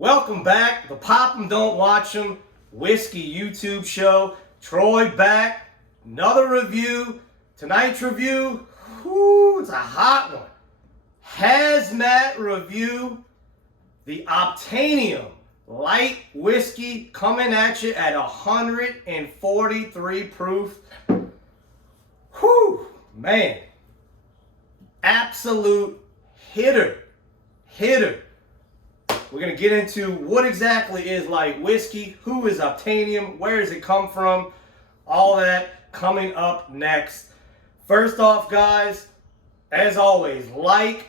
Welcome back, the Pop 'em Don't Watch 'em Whiskey YouTube show. Troy back, another review. Tonight's review, it's a hot one. Hazmat review, the Obtanium Light Whiskey coming at you at 143 proof. Man, absolute hitter. We're going to get into what exactly is light whiskey, who is Obtanium, where does it come from, all that coming up next. First off, guys, as always, like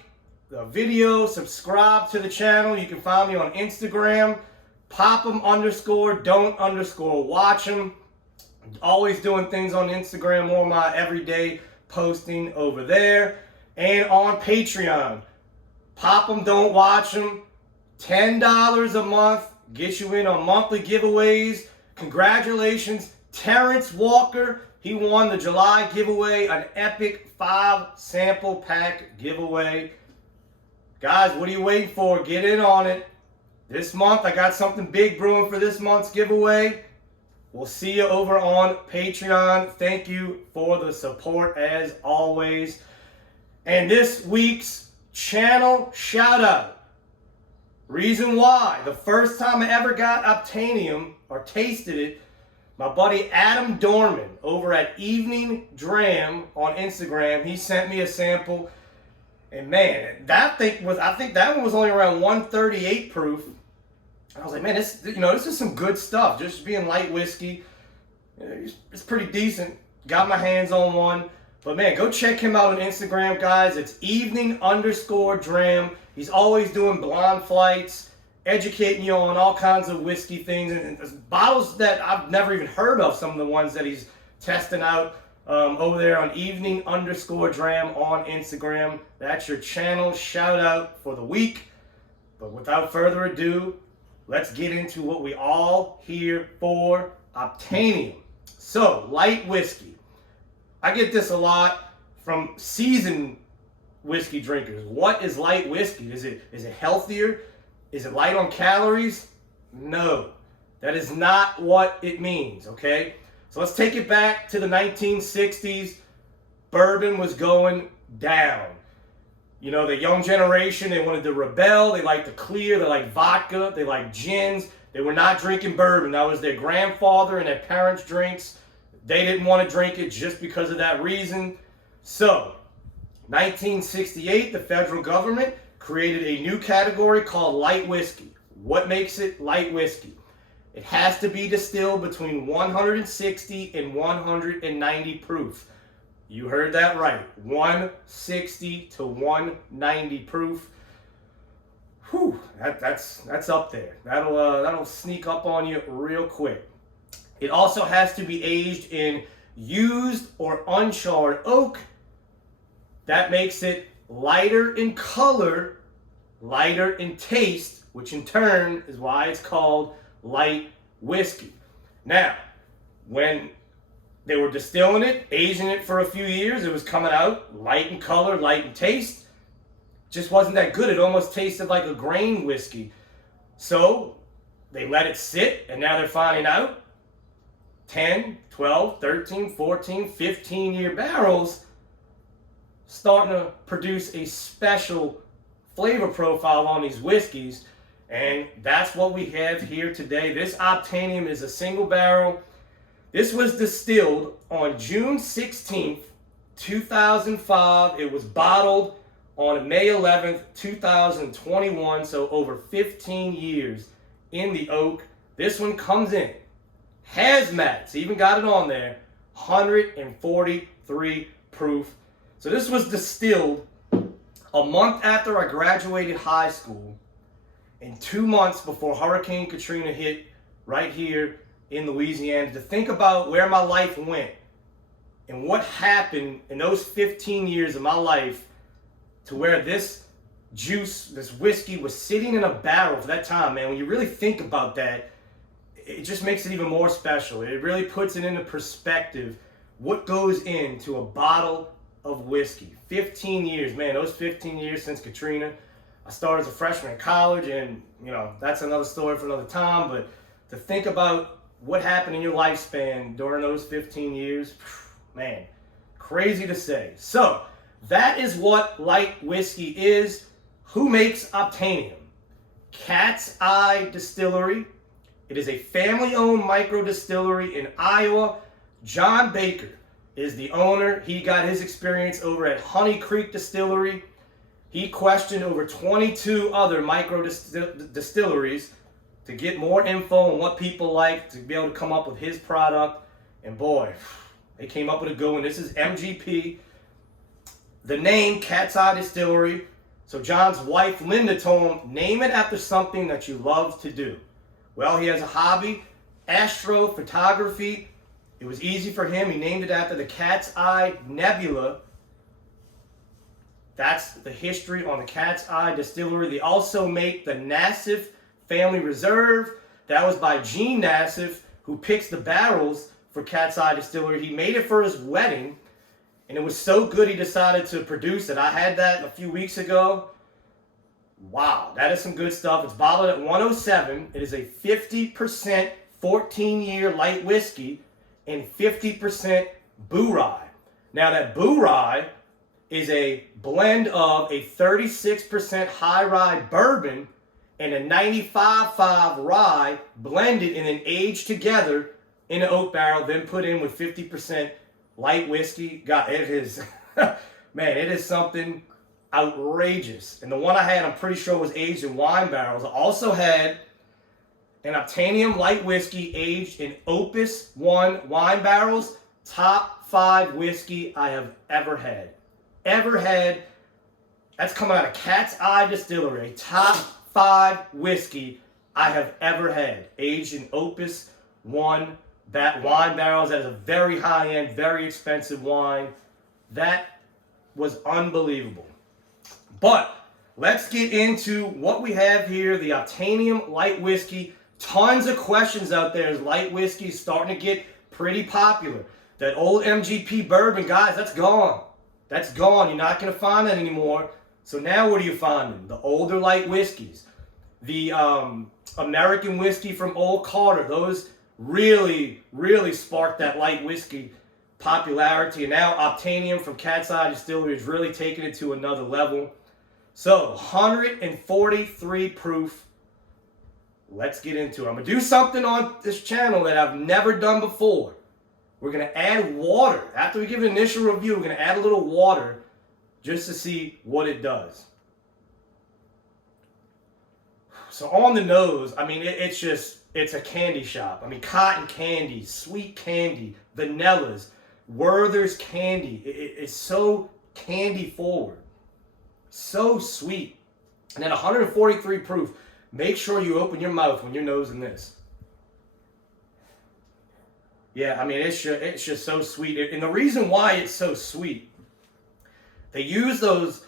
the video, subscribe to the channel. You can find me on Instagram, pop'em_don't_watch''em. Always doing things on Instagram, more of my everyday posting over there. And on Patreon, Pop 'em Don't Watch 'em. $10 a month gets you in on monthly giveaways. Congratulations, Terrence Walker. He won the July giveaway, an epic 5 sample pack giveaway. Guys, what are you waiting for? Get in on it. This month, I got something big brewing for this month's giveaway. We'll see you over on Patreon. Thank you for the support as always. And this week's channel shout out. Reason why, the first time I ever got Obtanium or tasted it, my buddy Adam Dorman over at Evening Dram on Instagram, he sent me a sample. And man, I think that one was only around 138 proof. I was like, man, this is some good stuff. Just being light whiskey, it's pretty decent. Got my hands on one. But man, go check him out on Instagram, guys. It's evening_dram. He's always doing blonde flights, educating you on all kinds of whiskey things, and bottles that I've never even heard of, some of the ones that he's testing out over there on evening_dram on Instagram. That's your channel shout out for the week. But without further ado, let's get into what we all here for, Obtanium. So, light whiskey. I get this a lot from seasoned whiskey drinkers. What is light whiskey? Is it healthier? Is it light on calories? No, that is not what it means, okay? So let's take it back to the 1960s. Bourbon was going down. You know, the young generation, they wanted to rebel. They liked the clear. They liked vodka. They liked gins. They were not drinking bourbon. That was their grandfather and their parents' drinks. They didn't want to drink it just because of that reason. So, 1968, the federal government created a new category called light whiskey. What makes it light whiskey? It has to be distilled between 160 and 190 proof. You heard that right. 160 to 190 proof. That's up there. That'll sneak up on you real quick. It also has to be aged in used or uncharred oak. That makes it lighter in color, lighter in taste, which in turn is why it's called light whiskey. Now, when they were distilling it, aging it for a few years, it was coming out light in color, light in taste. Just wasn't that good. It almost tasted like a grain whiskey. So they let it sit, and now they're finding out 10, 12, 13, 14, 15-year barrels starting to produce a special flavor profile on these whiskeys. And that's what we have here today. This Obtanium is a single barrel. This was distilled on June 16th, 2005. It was bottled on May 11th, 2021. So over 15 years in the oak. This one comes in hazmat. It's even got it on there. 143 proof. So this was distilled a month after I graduated high school and 2 months before Hurricane Katrina hit right here in Louisiana. To think about where my life went and what happened in those 15 years of my life to where this juice, this whiskey was sitting in a barrel for that time, man. When you really think about that, it just makes it even more special. It really puts it into perspective what goes into a bottle of whiskey. 15 years, man, those 15 years since Katrina. I started as a freshman in college, and that's another story for another time. But to think about what happened in your lifespan during those 15 years, man, crazy to say. So that is what light whiskey is. Who makes Obtanium? Cat's Eye Distillery. It is a family-owned micro distillery in Iowa. John Baker is the owner. He got his experience over at Honey Creek Distillery. He questioned over 22 other micro distilleries to get more info on what people like, to be able to come up with his product. And boy, they came up with a good one. This is MGP. The name, Cat's Eye Distillery. So John's wife, Linda, told him, name it after something that you love to do. Well, he has a hobby, astrophotography. It was easy for him. He named it after the Cat's Eye Nebula. That's the history on the Cat's Eye Distillery. They also make the Nassif Family Reserve. That was by Gene Nassif, who picks the barrels for Cat's Eye Distillery. He made it for his wedding, and it was so good he decided to produce it. I had that a few weeks ago. Wow, that is some good stuff. It's bottled at 107. It is a 50% 14-year light whiskey and 50% Boo Rye. Now that Boo Rye is a blend of a 36% high rye bourbon and a 95.5 rye blended and then aged together in an oak barrel, then put in with 50% light whiskey. God, it is, man, it is something outrageous. And the one I had, I'm pretty sure, was aged in wine barrels. I also had an Obtanium Light Whiskey aged in Opus 1 wine barrels. Top 5 whiskey I have ever had. That's coming out of Cat's Eye Distillery. Top 5 whiskey I have ever had. Aged in Opus 1 wine barrels. That is a very high-end, very expensive wine. That was unbelievable. But let's get into what we have here, the Obtanium Light Whiskey. Tons of questions out there as light whiskey is starting to get pretty popular. That old MGP bourbon, guys, that's gone. That's gone. You're not going to find that anymore. So now what are you finding? The older light whiskeys. The American whiskey from Old Carter. Those really, really sparked that light whiskey popularity. And now Obtanium from Cat's Eye Distillery is really taking it to another level. So 143 proof. Let's get into it. I'm going to do something on this channel that I've never done before. We're going to add water. After we give an initial review, we're going to add a little water just to see what it does. So on the nose, I mean, it's a candy shop. I mean, cotton candy, sweet candy, vanillas, Werther's candy. It's so candy forward. So sweet. And at 143 proof, make sure you open your mouth when you're nosing this. Yeah, I mean, it's just so sweet. And the reason why it's so sweet, they use those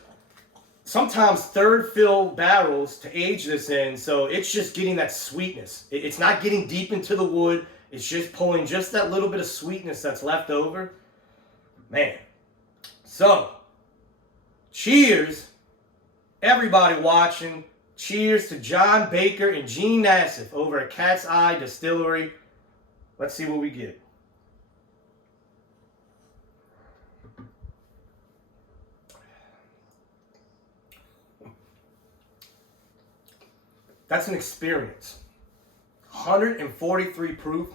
sometimes third fill barrels to age this in, so it's just getting that sweetness. It's not getting deep into the wood. It's just pulling just that little bit of sweetness that's left over. Man. So, cheers, everybody watching. Cheers to John Baker and Gene Nassif over at Cat's Eye Distillery. Let's see what we get. That's an experience. 143 proof.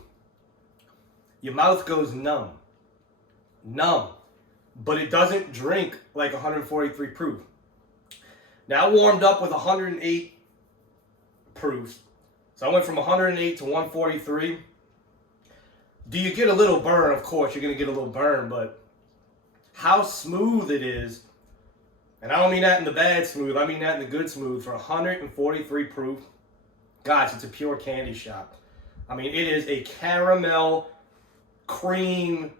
Your mouth goes numb. Numb. But it doesn't drink like 143 proof. Now I warmed up with 108 proof. So I went from 108 to 143. Do you get a little burn? Of course, you're going to get a little burn, but how smooth it is, and I don't mean that in the bad smooth, I mean that in the good smooth, for 143 proof. Guys, it's a pure candy shop. I mean, it is a caramel, cream,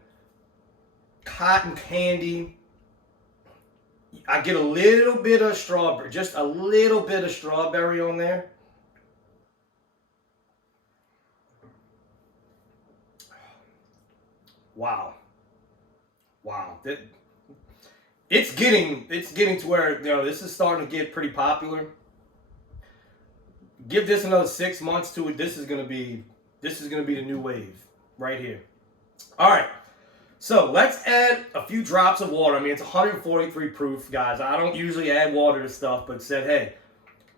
cotton candy. I get a little bit of strawberry, just a little bit of strawberry on there. Wow. Wow. It's getting to where, this is starting to get pretty popular. give this another 6 months to it. This is gonna be the new wave right here. All right. So let's add a few drops of water. I mean, it's 143 proof, guys. I don't usually add water to stuff, but said, hey,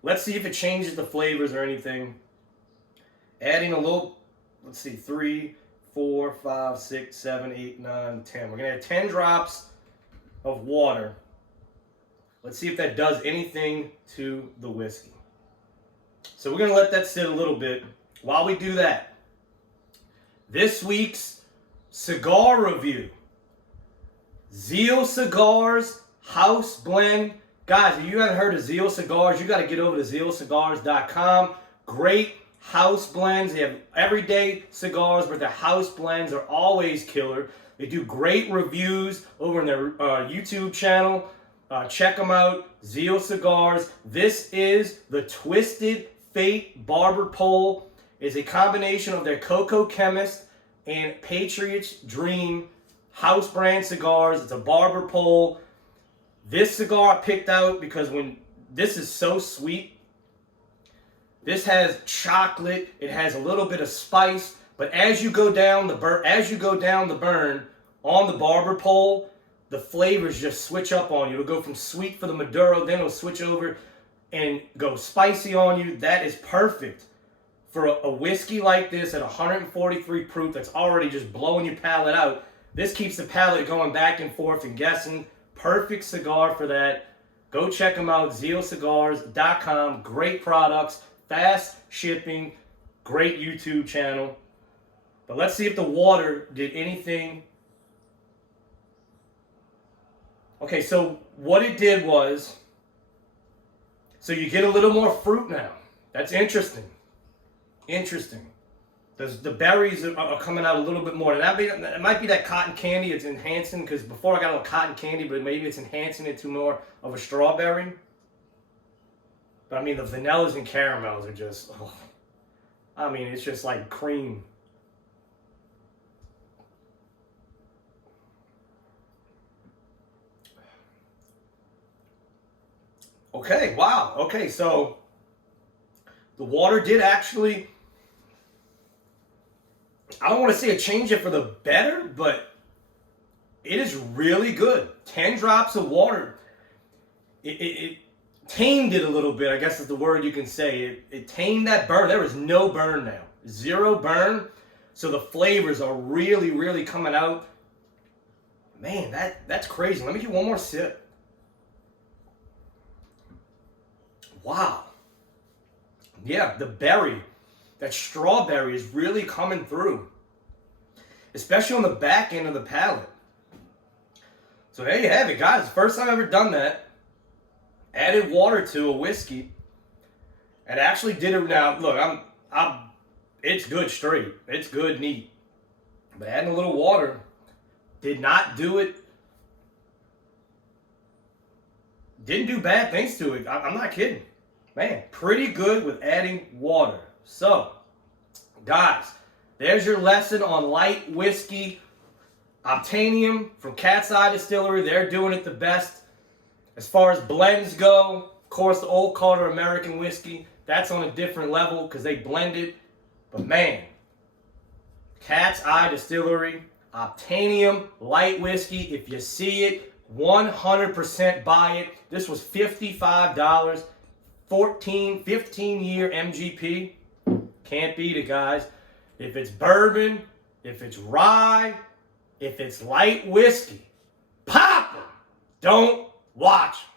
let's see if it changes the flavors or anything. Adding a little, let's see, 3, 4, 5, 6, 7, 8, 9, 10. We're gonna add 10 drops of water. Let's see if that does anything to the whiskey. So we're gonna let that sit a little bit. While we do that, this week's cigar review. Zeal Cigars House Blend. Guys, if you haven't heard of Zeal Cigars, you got to get over to zealcigars.com. Great house blends. They have everyday cigars, but their house blends are always killer. They do great reviews over on their YouTube channel. Check them out. Zeal Cigars. This is the Twisted Fate Barber Pole. It's a combination of their Cocoa Chemist and Patriot's Dream house brand cigars. It's a Barber Pole. This cigar I picked out because this is so sweet. This has chocolate. It has a little bit of spice, but as you go down the burn on the Barber Pole, the flavors just switch up on you. It'll go from sweet for the Maduro, then it'll switch over and go spicy on you. That is perfect for a whiskey like this at 143 proof that's already just blowing your palate out. This keeps the palate going back and forth and guessing. Perfect cigar for that. Go check them out, zealcigars.com. Great products, fast shipping, great YouTube channel. But let's see if the water did anything. Okay, so what it did was, so you get a little more fruit now. That's interesting. Interesting. The berries are coming out a little bit more. It might be that cotton candy. It's enhancing, because before I got a little cotton candy, but maybe it's enhancing it to more of a strawberry. But I mean, the vanillas and caramels are just, oh, I mean, it's just like cream. Okay, wow. Okay, so the water did actually, I don't want to say it changed it for the better, but it is really good. 10 drops of water. It tamed it a little bit, I guess is the word you can say. It tamed that burn. There is no burn now. Zero burn. So the flavors are really, really coming out. Man, that's crazy. Let me get one more sip. Wow. Yeah, the berry, that strawberry is really coming through, especially on the back end of the palate. So there you have it, guys. First time I've ever done that. Added water to a whiskey. And actually did it. Now, look, it's good straight. It's good neat. But adding a little water did not do it. Didn't do bad things to it. I'm not kidding. Man, pretty good with adding water. So, guys, there's your lesson on light whiskey. Obtanium from Cat's Eye Distillery. They're doing it the best. As far as blends go, of course, the Old Carter American whiskey, that's on a different level because they blend it. But man, Cat's Eye Distillery, Obtanium Light Whiskey. If you see it, 100% buy it. This was $55. 15-year MGP. Can't beat it, guys. If it's bourbon, if it's rye, if it's light whiskey, pop 'em. Don't watch 'em.